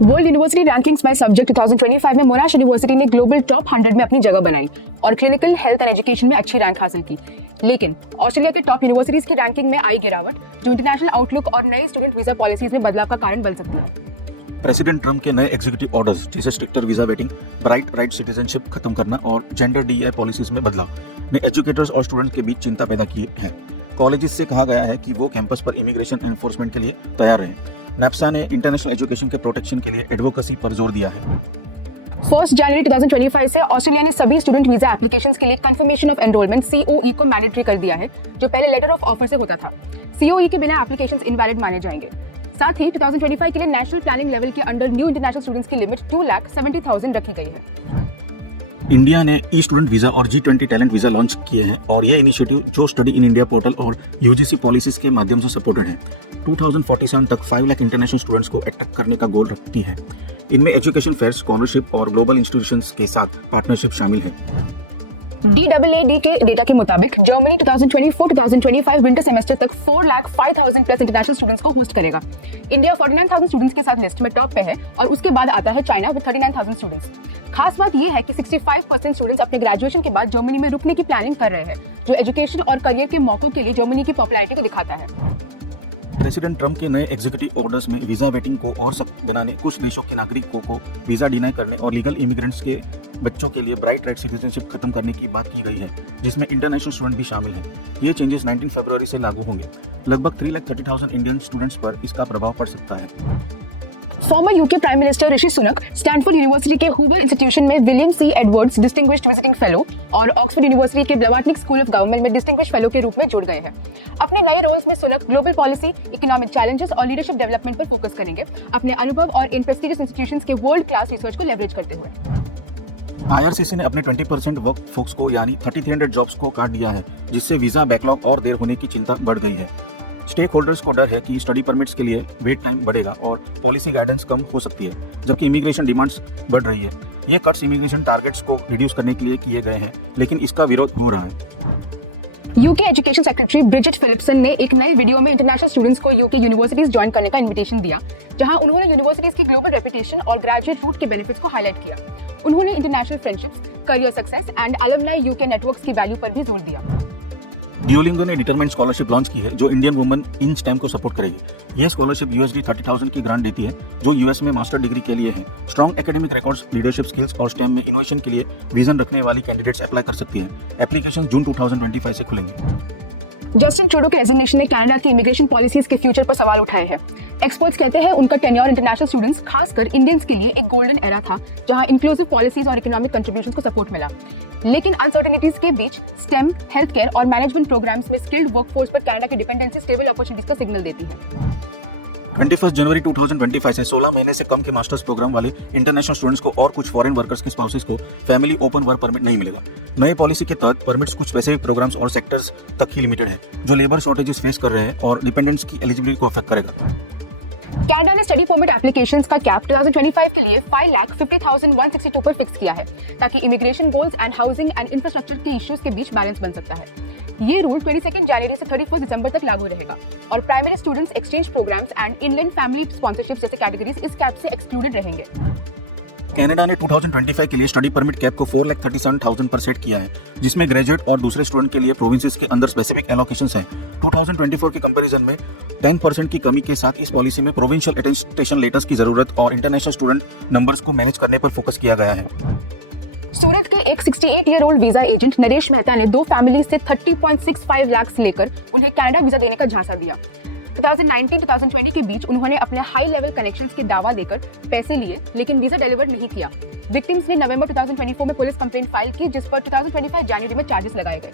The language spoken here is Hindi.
World university rankings by subject 2025 में मोनाश यूनिवर्सिटी ने ग्लोबल टॉप 100 में अपनी जगह बनाई और क्लिनिकल हेल्थ एंड एजुकेशन में अच्छी रैंक हासिल की। लेकिन ऑस्ट्रेलिया के टॉप यूनिवर्सिटीज की रैंकिंग में आई गिरावट, जो इंटरनेशनल आउटलुक और नई स्टूडेंट वीजा पॉलिसीज में बदलाव का कारण बन सकती है। प्रेसिडेंट ट्रंप के नए एग्जीक्यूटिव ऑर्डर्स जैसे stricter visa waiting, bright right citizenship खत्म करना और जेंडर डीईआई पॉलिसीज में बदलाव ने एजुकेटर्स और स्टूडेंट्स के बीच चिंता पैदा की है। कॉलेजेस से कहा गया है कि वो कैंपस पर इमिग्रेशन एनफोर्समेंट के लिए तैयार रहें। नैप्सा ने इंटरनेशनल एजुकेशन के प्रोटेक्शन के लिए एडवोकेसी पर जोर दिया है। 1 जनवरी 2025 से ऑस्ट्रेलिया ने सभी स्टूडेंट वीजा एप्लीकेशंस के लिए कंफर्मेशन ऑफ एनरोलमेंट COE को मैंडेटरी कर दिया है, जो पहले लेटर ऑफ ऑफर से होता था। COE के बिना एप्लीकेशंस इनवैलिड माने जाएंगे। साथ ही 2025 के लिए नेशनल प्लानिंग लेवल के अंडर न्यू इंटरनेशनल स्टूडेंट्स की लिमिट 2,70,000 रखी गई है। इंडिया ने ई स्टूडेंट वीजा और G20 टैलेंट वीजा लॉन्च किए हैं और ये इनिशिएटिव जो स्टडी इन इंडिया पोर्टल और UGC पॉलिसीज के माध्यम से सपोर्टेड है। 2047 तक 5 लाख इंटरनेशनल स्टूडेंट्स को अट्रैक्ट करने का गोल रखती है। इनमें एजुकेशन फेयर, स्कॉलरशिप और ग्लोबल इंस्टीट्यूशंस के साथ पार्टनरशिप शामिल है। DAAD के डेटा के मुताबिक जर्मनी 2024-2025 विंटर सेमेस्टर तक 4,05,000 प्लस इंटरनेशनल स्टूडेंट्स को होस्ट करेगा। इंडिया 49,000 स्टूडेंट्स के साथ लिस्ट में टॉप पे है और उसके बाद आता है चाइना विद 39,000 स्टूडेंट्स। खास बात यह है कि 65% स्टूडेंट्स अपने ग्रेजुएशन के बाद जर्मनी में रुकने की प्लानिंग कर रहे हैं, जो एजुकेशन और करियर के मौकों के लिए जर्मनी की पॉपुलैरिटी को दिखाता है। प्रेसिडेंट ट्रंप के नए एग्जीक्यूटिव ऑर्डर्स में वीजा वेटिंग को और सख्त बनाने, कुछ देशों के नागरिकों को वीजा डिनाई करने और लीगल इमिग्रेंट्स के बच्चों के लिए ब्राइट राइट सिटीजनशिप खत्म करने की बात की गई है, जिसमें इंटरनेशनल स्टूडेंट भी शामिल हैं। ये चेंजेस 19 फरवरी से लागू होंगे। लगभग 3,30,000 इंडियन स्टूडेंट्स पर इसका प्रभाव पड़ सकता है। Former UK prime minister Rishi Sunak Stanford University के हूवर इंस्टीट्यूशन में William C Edwards distinguished visiting fellow और ऑक्सफोर्ड यूनिवर्सिटी के ब्लवाटनिक स्कूल ऑफ गवर्नमेंट में डिस्टिंग्विश्ड फेलो के रूप में जुड़ गए हैं। अपने नए रोल्स में Sunak global policy, economic challenges और लीडरशिप डेवलपमेंट पर फोकस करेंगे, अपने अनुभव और इन प्रेस्टिजियस इंस्टीट्यूशंस के वर्ल्ड क्लास रिसर्च को लेवरेज करते हुए। IRCC ने अपने 20% वर्क फोर्स को यानी 3,300 जॉब्स को काट दिया है, जिससे वीजा बैकलॉग और देर होने की चिंता बढ़ गई है। स्टेक होल्डर्स को डर है कि स्टडी परमिट्स के लिए वेट टाइम बढ़ेगा और पॉलिसी गाइडेंस कम हो सकती है, जबकि इमिग्रेशन डिमांड्स बढ़ रही है। ये कट्स इमिग्रेशन टारगेट्स को रिड्यूस करने के लिए किए गए हैं, लेकिन इसका विरोध हो रहा है। यूके एजुकेशन सेक्रेटरी ब्रिजिट फिलिप्सन ने एक नए वीडियो में इंटरनेशनल स्टूडेंट्स को यूके यूनिवर्सिटीज ज्वाइन करने का इनविटेशन दिया, जहां उन्होंने यूनिवर्सिटीज की ग्लोबल रेपुटेशन और ग्रेजुएट रूट के बेनिफिट्स को हाईलाइट किया। उन्होंने international friendships, career success and alumni UK networks की वैल्यू पर भी जोर दिया। ड्यूलिंगो ने डिटरमाइंड स्कॉलरशिप लॉन्च की है, जो इंडियन वुमेन इन स्टेम को सपोर्ट करेगी। यह स्कॉलरशिप $30,000 की ग्रांट देती है, जो US में मास्टर डिग्री के लिए है। Strong academic records, leadership skills और स्टेम में इनोवेशन के लिए विजन रखने वाली कैंडिडेट्स अप्लाई कर सकती हैं। एप्लीकेशन जून 2025 से खुलेंगे। जस्टिन ट्रूडो के रेजिग्नेशन ने कनाडा की इमिग्रेशन पॉलिसीज के फ्यूचर पर सवाल उठाए हैं। एक्सपर्ट्स कहते हैं उनका टेन्योर इंटरनेशनल स्टूडेंट्स, खासकर इंडियंस के लिए एक गोल्डन एरा था, जहां इंक्लूसिव पॉलिसीज और इकोनॉमिक कंट्रीब्यूशंस को सपोर्ट मिला। लेकिन अनसर्टेनिटीज के बीच स्टेम, हेल्थ केयर और मैनेजमेंट प्रोग्राम्स में स्किल्ड वर्कफोर्स पर कनाडा की डिपेंडेंसी स्टेबल अपॉर्चुनिटीज का सिग्नल देती है। 21 जनवरी 2025 से 16 महीने से कम के मास्टर्स प्रोग्राम वाले इंटरनेशनल स्टूडेंट्स को और कुछ फॉरेन वर्कर्स के स्पाउसेस को फैमिली ओपन वर्क परमिट नहीं मिलेगा। नए पॉलिसी के तहत परमिट्स कुछ स्पेसिफिक प्रोग्राम्स और सेक्टर्स तक ही लिमिटेड है, जो लेबर शॉर्टेजेस फेस कर रहे हैं और डिपेंडेंट्स की एलिजिबिलिटी को अफेक्ट करेगा। कनाडा ने स्टडी परमिट एप्लीकेशंस का कैप 2025 के लिए 5,50,162 पर फिक्स किया है, ताकि immigration goals and housing and infrastructure के इश्यूज के बीच बैलेंस बन सकता है। ये रूल 22 जनवरी से 31 दिसंबर तक लागू रहेगा और primary students exchange programs and inland family sponsorship जैसे कैटेगरीज इस कैप से एक्सक्लूडेड रहेंगे। कनाडा ने 2025 के लिए स्टडी परमिट कैप को 4,37,000 पर सेट किया है, जिसमें ग्रेजुएट और दूसरे स्टूडेंट के लिए प्रोविंसेस के अंदर स्पेसिफिक एलोकेशंस हैं। 2024 के कंपैरिजन में 10% की कमी के साथ इस पॉलिसी में प्रोविंशियल अटेस्टेशन लेटर्स की जरूरत और इंटरनेशनल स्टूडेंट नंबर्स को मैनेज करने पर फोकस किया गया है। सूरत के एक 68-year-old visa agent Naresh Mehta ने 2 फैमिली से 30.65 लाख लेकर उन्हें कनाडा वीजा देने का झांसा दिया। 2019-2020 के बीच उन्होंने अपने हाई लेवल कनेक्शंस के दावा देकर पैसे लिए, लेकिन वीजा डिलीवर नहीं किया। विक्टिम्स ने नवंबर 2024 में पुलिस कंप्लेंट फाइल की, जिस पर 2025 जनवरी में चार्जेस लगाए गए।